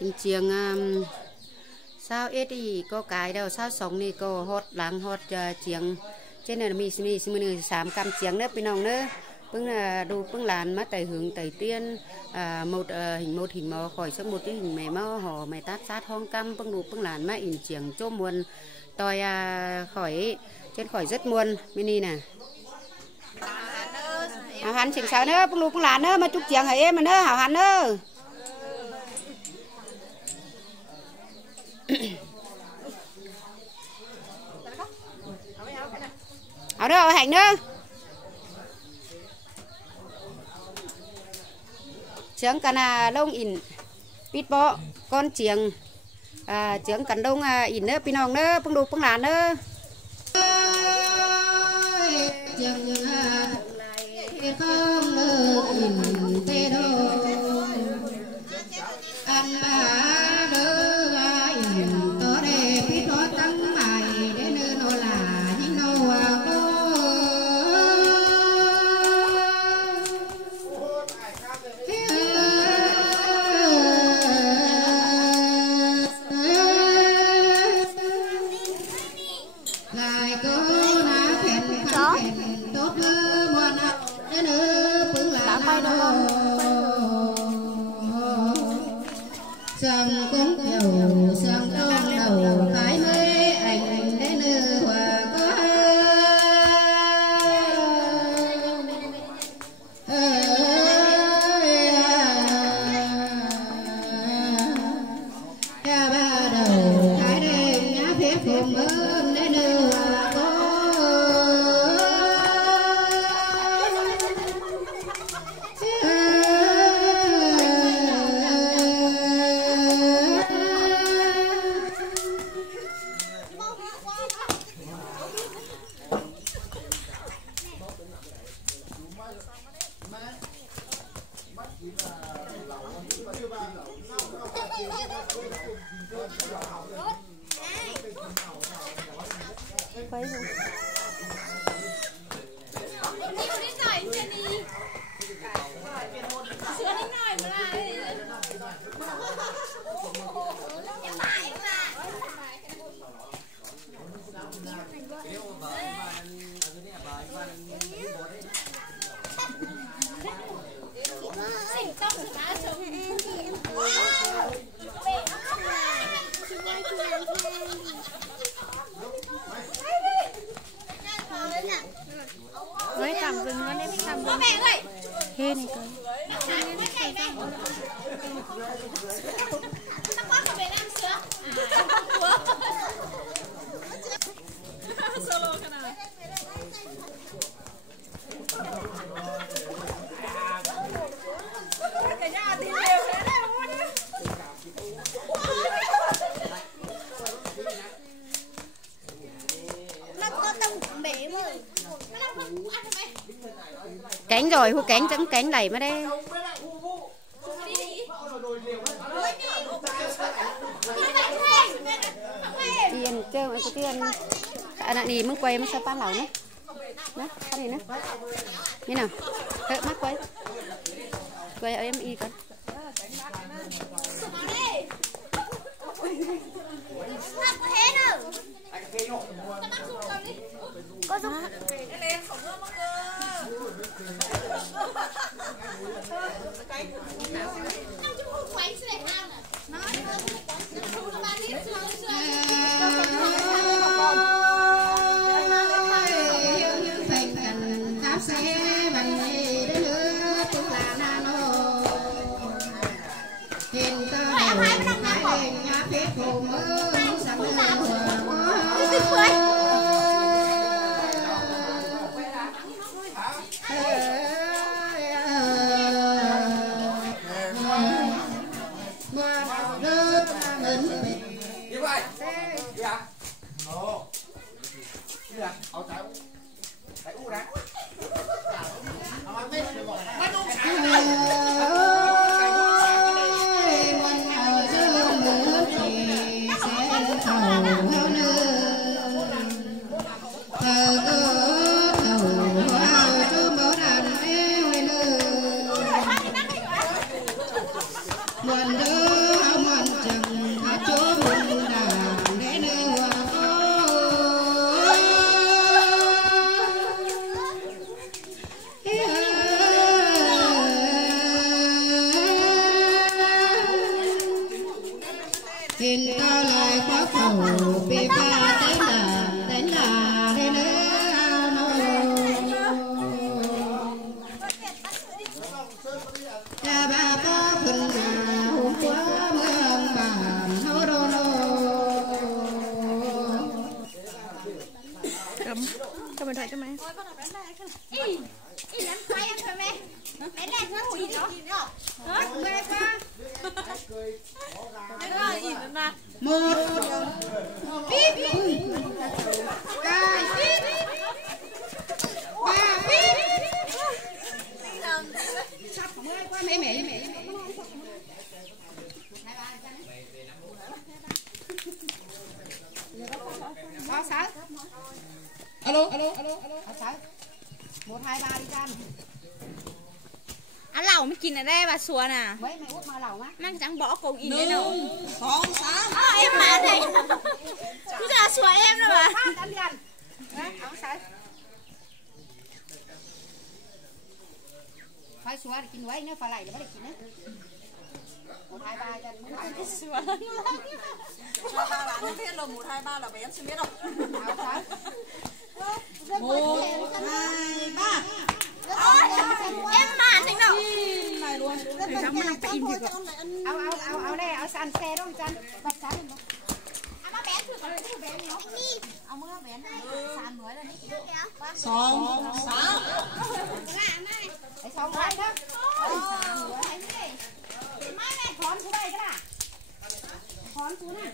kinh chiêng sao ít thì có cái đâu sao sống thì có hot láng hot chiêng trên này mình sám cam chiêng nữa bên nòng nữa bưng là đồ bưng làn mắt tẩy hướng tẩy tiên một hình mò khỏi xong một cái hình mè mò họ mày tát sát hong cam bưng đồ bưng làn má in chiêng cho muôn tôi khỏi trên khỏi rất muôn mini nè hảo hắn chỉnh sao nữa bưng đồ bưng làn nữa mà chúc chiêng hay em mà nữa hảo hắn nữa ở đâu hành nữa chiếng cana lông in bít bọ con chiếng chiếng cắn đông in nữa pinong nữa bưng đồ bưng làn nữa sương cũng đầu sương trong đầu cái mấy anh đến nơi hòa có ca ba đầu cái đêm nhá phép cùng ơn đến nơi hòa có với cầm vừng nó đem cầm vừng hê này coi cánh rồi hú cánh dẫn cánh đẩy mà đây tiền chơi cái tiền anh đi muốn quay mới sao pan lẩu nữa đó cái này nữa như nào hơi mắt quay ở em y con có giúp Hãy subscribe cho kênh Ghiền Mì Gõ để không bỏ lỡ kinh cao lại khóa khẩu bị ba đánh là đây nữa nó cha ba có phần nhà hôm qua mưa bà hô đô nô cầm điện thoại cho mẹ. Làm quay em thôi mẹ. Mẹ làm nó hủi nó. Hả? Mẹ qua. Mẹ ơi, nhìn mà. một pip cài pip ba pip sắp mới qua mẹ sao sao alo sao 1 2 3 đi Chan. Ăn lẩu mới kín ở đây bà xua nè. Mấy mày út mà lẩu má. Mang trắng bỏ cùng in đấy đâu. Con sao? Em mà này. Cứ là xua em đâu mà. Ăn đi ăn. Áo sao? Phải xua để kín quấy nữa, phải lại để bắt được kín nữa. 1 2 3 Chan. Xua lắm. Ba bạn không biết là 1 2 3 là bé em chưa biết đâu. Áo sao? 1 2 3. Em mà thành đâu này luôn Phải giống mang pin thì gọi. áo đây áo sàn xe đó Chan bật sàn lên đó má bé thử có cái bé nó áo mưa bé này sàn mới là đi xong sáng này xong rồi đó mai này thón xuống đây cái nào thón xuống này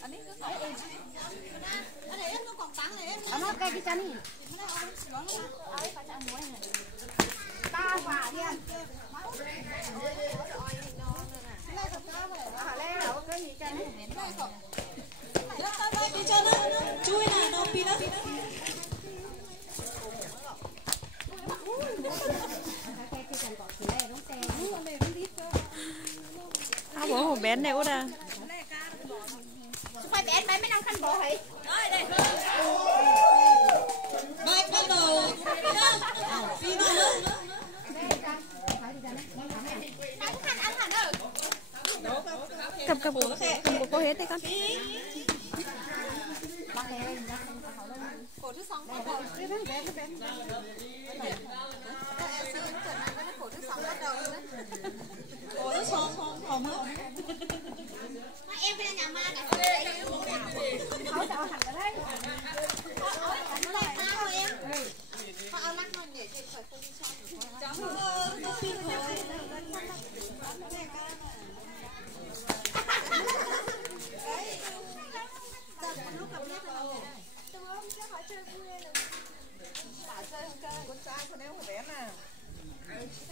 anh ấy cứ có anh ấy nó còn tăng này áo nó cây cái chân đi ba quả đi ăn cái gì chân đi chân á chui nè nó pin á Áo bố hồ bén này út à. phải bé mấy năm khăn bố hả đây bác bắt đầu phi vào nữa khăn ăn hẳn rồi Cầm cô hết đấy con. cổ thứ xong cổ thứ xong bắt đầu rồi cổ thứ xong không em bên nhà ma cả áo chào hẳn ở đây áo em áo lắc non để khỏi không đi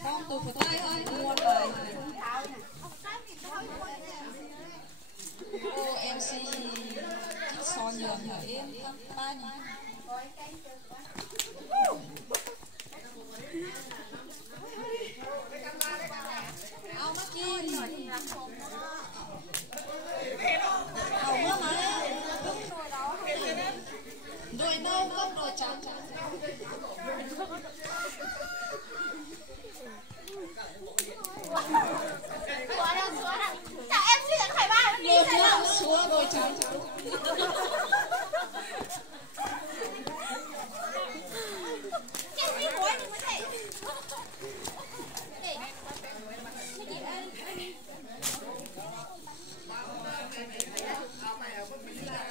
con tụi của tôi ơi mua lời cô MC son nhường hả em ba nhỉ ao mắt kim ao mắt mà đôi nâu không đôi trắng chào em liền khải ba đôi trắng xúa đôi trắng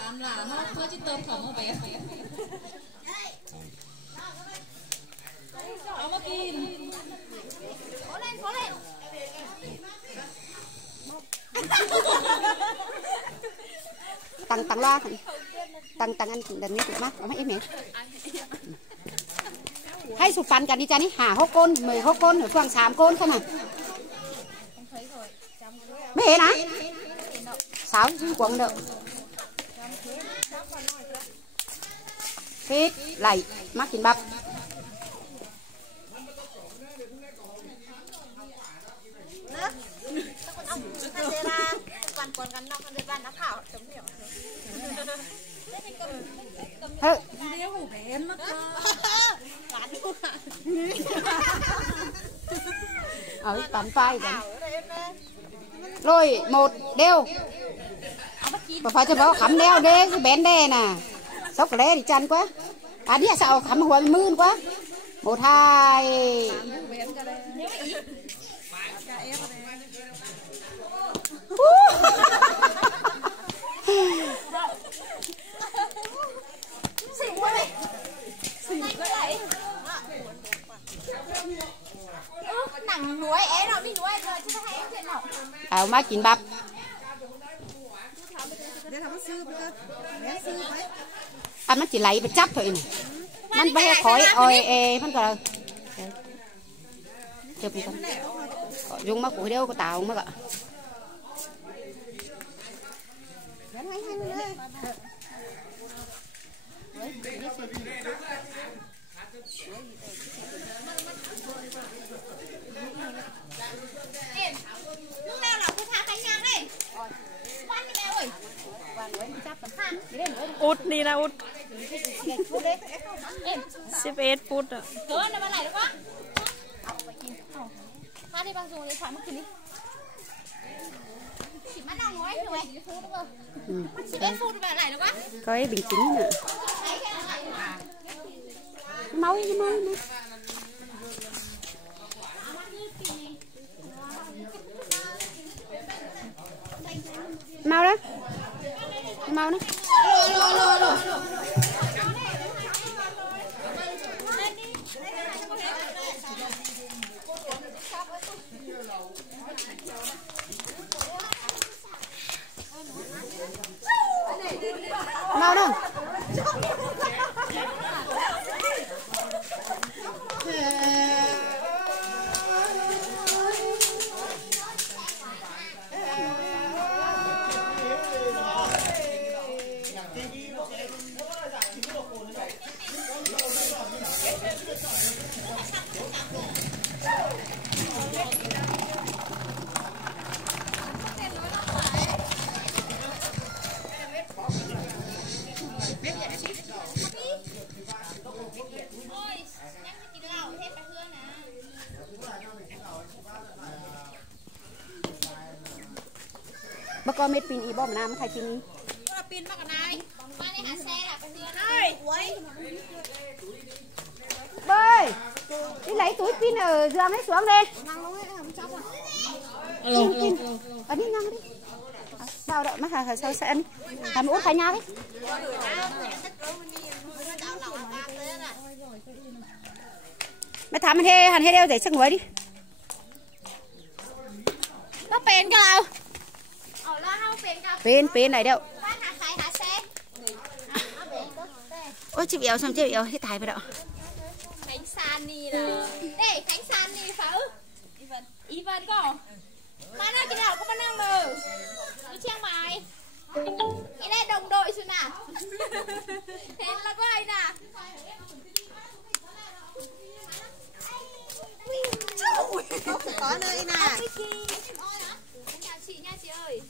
ăn là nó thôi chứ tôm thầm nó bé áo mắt kim cố lên tăng loa tăng anh đừng nhớ tụi mắt ở mấy em hay sụp phản cả đi cha đi hả hốt côn 10 hốt côn ở khoảng 3 côn không à mấy nè 6 quần được phết lại mắc chín bắp còn gắn nong con ban nó thảo chấm điểm thôi đeo hủ bén mất ở tận phai vậy rồi một đeo và phải cho nó khắm đeo đê cái bén đê nè sóc cái đê thì chăn quá đi sao khắm hoa mươn quá 1 2 nặng núi ấy nào đi núi rồi chứ hay em chuyện nào má chín bắp nó chỉ lấy và chấp thôi nàyมันไม่khói oiมันก็chụp con dùng mắt của đeo có tàu mắt ạ lúc nào là cứ thả cánh ngang đây quan đi mẹ ơi út đi ra út 11 phút ạ Cớ nó lại được quá pha đi bằng dùng để thoải mất kín đi chỉ mắt nào nói rồi chỉ biết phút mà lại được quá có cái bình chính nè máu này mau đó mau đó mau đâu bác con mệt pin y bom nam thay pin y pin mắc này qua đây hả xe là con hương ơi bơi đi lấy túi pin ở giường ấy xuống đi pin ở đi ngang đi sao đó mà sao sẽ ăn làm út khai nhau đấy mày thắm hàn hê đeo giấy chắc ngồi đi có pin cho đâu pin này đâu ôi chị béo xong chị béo hết tài vào đó Khánh San đi là đây Khánh San đi pháo Ivan có mà nó cái nào có mà năng rồi đi trang mày cái này đồng đội xưa nè thế là có ai nè có nơi nè chị nha chị ơi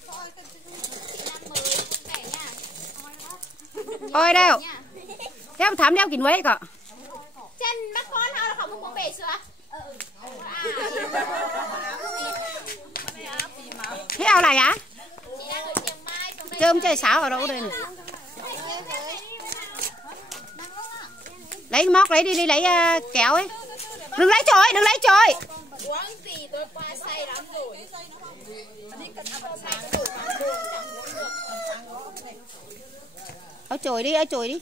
chị năm mới vẻ nha ôi đâu theo thắm đeo kín quế cả chân bác con nào là không muốn bể sữa thế ao này á chị đang ở Chiang Mai chơi chơi sáo ở đâu đây này. Lấy móc lấy đi lấy kéo ấy đừng lấy trời uống gì tôi qua say lắm rồi áo chổi đi